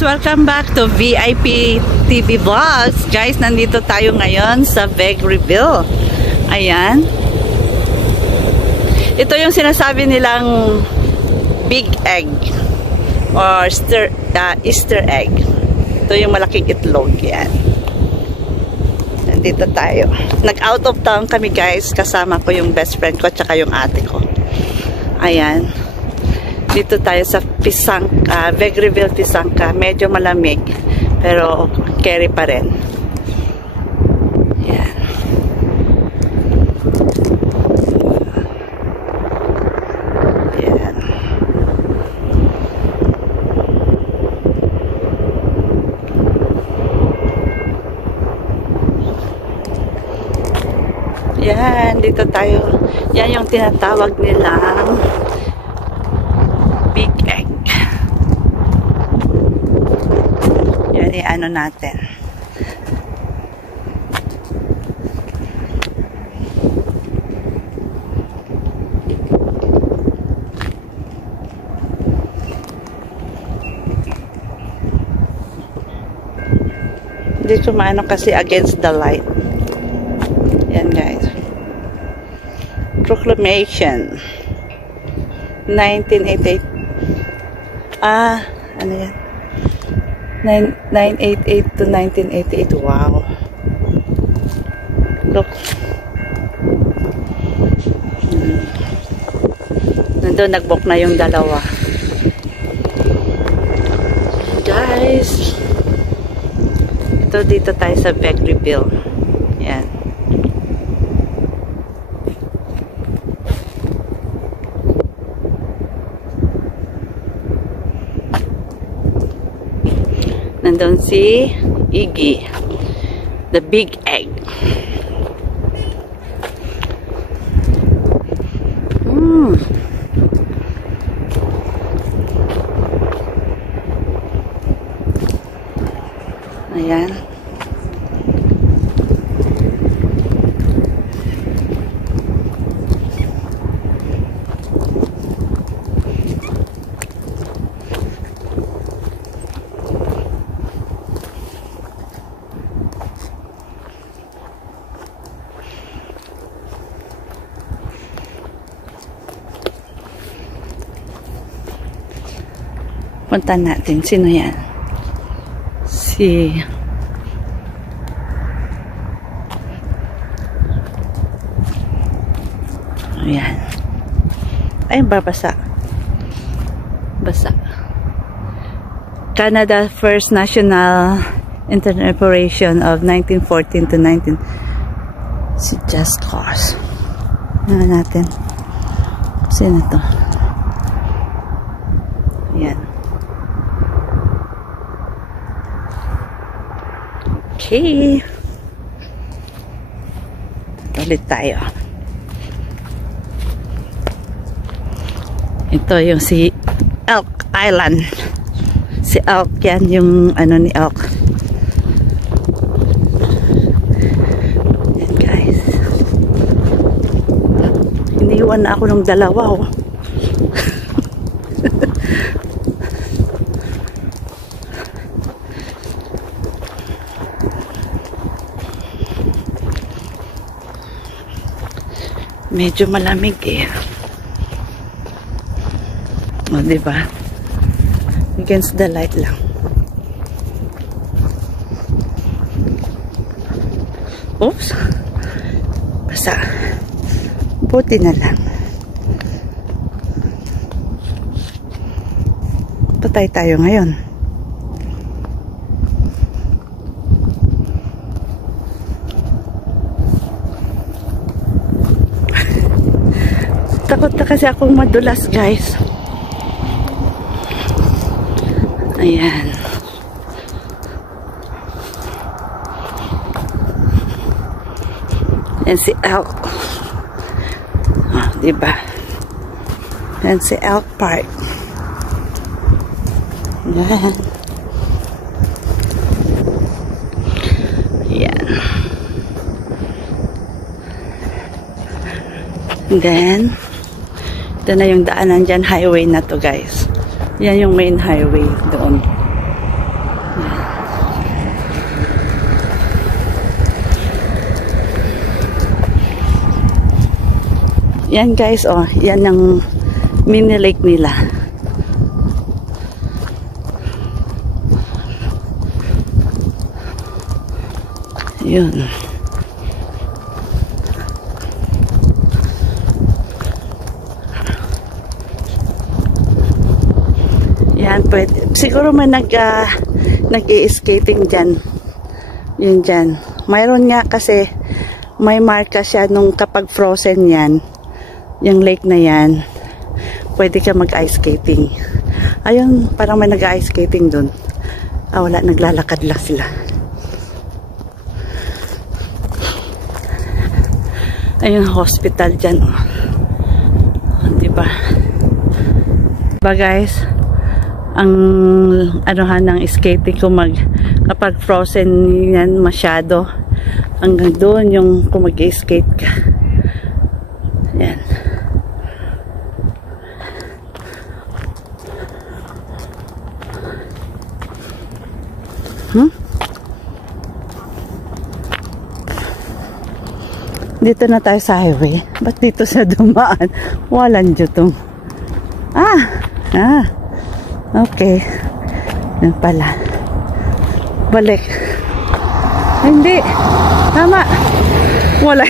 guys! Welcome back to VIP TV Vlogs. Guys, nandito tayo ngayon sa Vegreville. Ayan. Ito yung sinasabi nilang big egg or Easter egg. Ito yung malaking itlog. Yan. Nandito tayo. Nag-out of town kami guys. Kasama ko yung best friend ko at saka yung ate ko. Ayan. Dito tayo sa Pisangka, Vegreville, Pisangka. Medyo malamig, pero carry pa rin. Yan. Yan. Yan, dito tayo. Yan yung tinatawag nilang big egg. Yan ano natin. Hindi sumano kasi against the light. Yan guys. Proclamation 1988. Ano yan? 988 to 1988. Wow. Look. Nandun, nag-book na yung dalawa. Guys. Ito, dito tayo sa Vegreville. Yan. Nandun si Iggy, the big egg. Ayan. Punta natin. Sino yan? Si... Ayan. Ay, babasa. Basa. Canada First National Internet Operation of 1914 to 19... Si Just Cause. Ano natin? Sino to? Ayan. Okay. Ulit tayo. Ito yung si Elk Island. Si Elk yan yung ano ni Elk. Yan guys. Iniwan na ako ng dalawa oh. Medyo malamig eh. O, diba? Against the light lang. Oops. Basa. Buti na lang. Patay tayo ngayon. Takot na kasi akong madulas guys. Ayan. Yan si Elk. Diba? Yan si Elk Park. Yan. Yan. Then, ito na yung daanan dyan, highway na to guys. Yan yung main highway doon. Yan guys, oh, yan ang mini lake nila. Yun. Yan, pwede. Siguro may nag-i-skating dyan. Yun dyan. Mayroon nga kasi may marka siya nung kapag frozen yan, yung lake na yan, pwede ka mag-ice skating. Ayun, parang may nag-ice skating dun. Ah, wala, naglalakad lang sila. Ayun, hospital dyan. Diba? Diba guys? Ang anuhan ng skating ko kapag frozen yan masyado, hanggang doon yung kung mag-skate ka. Yan. Dito na tayo sa highway. Ba't dito sa dumaan? Walang jutong. Okay. Yan pala. Balik. Hindi. Tama. Wala.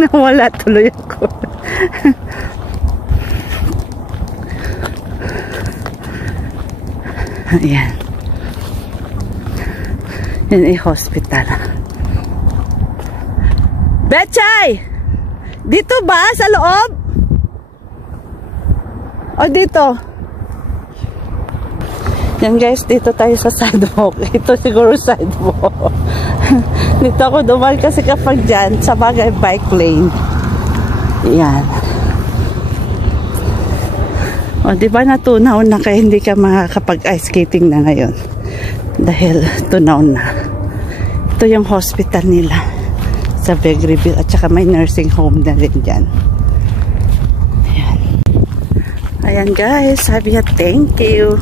Nawala tuloy ako. Ayan. Yan ay hospital. Betchay! Dito ba? Sa loob? O dito? Yan guys, dito tayo sa sidewalk. Ito siguro sidewalk. Dito ako dumal kasi kapag dyan, sa bagay bike lane. Yan. O diba natunaw na kaya hindi ka makakapag-ice skating na ngayon. Dahil tunaw na. Ito yung hospital nila sa Vegreville at saka may nursing home na rin dyan. Ayan. Ayan guys, sabi niya thank you.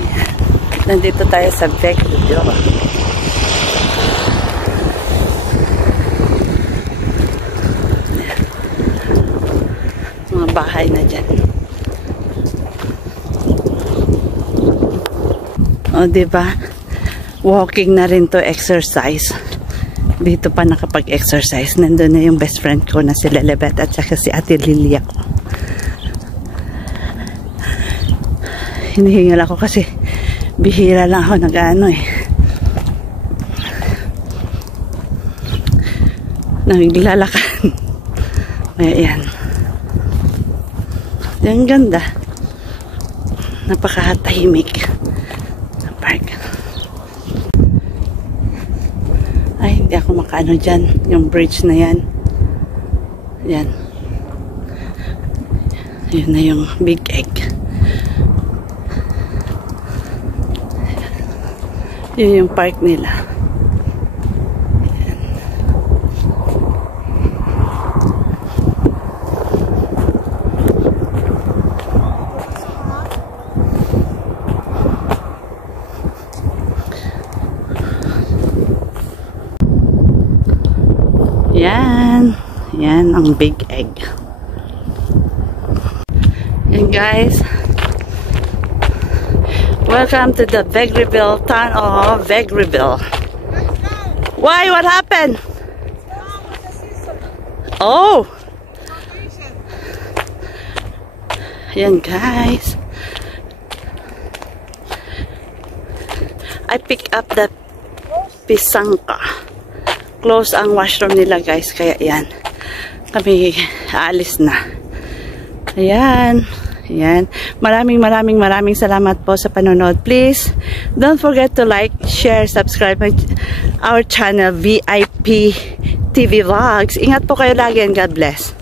Ayan. Nandito tayo sa Vegreville. Mga bahay na dyan. O diba? Walking na rin to, exercise. Dito pa nakapag-exercise. Nandun na yung best friend ko na si Lelebet at saka si Ate Lilia ko. Hinihingal ako kasi bihira lang ako nag-ano eh. Naglalakan. Ayan. Ang ganda. Napakatahimik. Park. Ay, hindi ako makaano dyan. Yung bridge na yan. Yan. Yun na yung Big Egg. Yun yung park nila. Yan. Yan ang Big Egg. And guys, welcome to the Vegreville town of Vegreville. Why? What happened? Oh. Yan guys. I pick up the Pisangka. Close ang washroom nila guys, kaya yan kami aalis na. Ayan, ayan. Maraming salamat po sa panonood. Please don't forget to like, share, subscribe our channel VIP TV Vlogs. Ingat po kayo lagi and God bless.